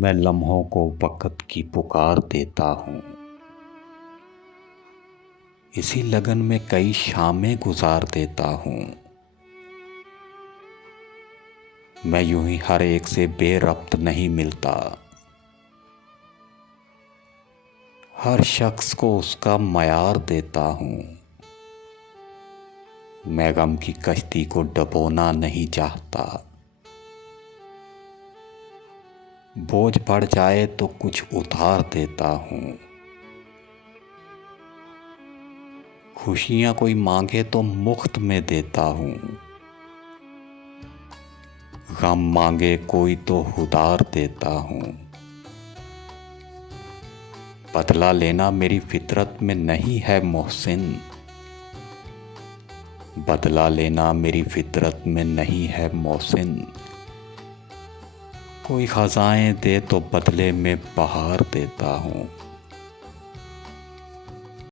मैं लम्हों को वक़्त की पुकार देता हूँ। इसी लगन में कई शामें गुजार देता हूँ। मैं यूं ही हर एक से बेरब्त नहीं मिलता। हर शख्स को उसका मयार देता हूँ। मैं गम की कश्ती को डुबोना नहीं चाहता। बोझ पड़ जाए तो कुछ उतार देता हूँ। खुशियाँ कोई मांगे तो मुफ्त में देता हूँ। गम मांगे कोई तो उधार देता हूँ। बदला लेना मेरी फितरत में नहीं है मोहसिन। बदला लेना मेरी फितरत में नहीं है मोहसिन। कोई ख़ज़ाएं दे तो बदले में बहार देता हूँ।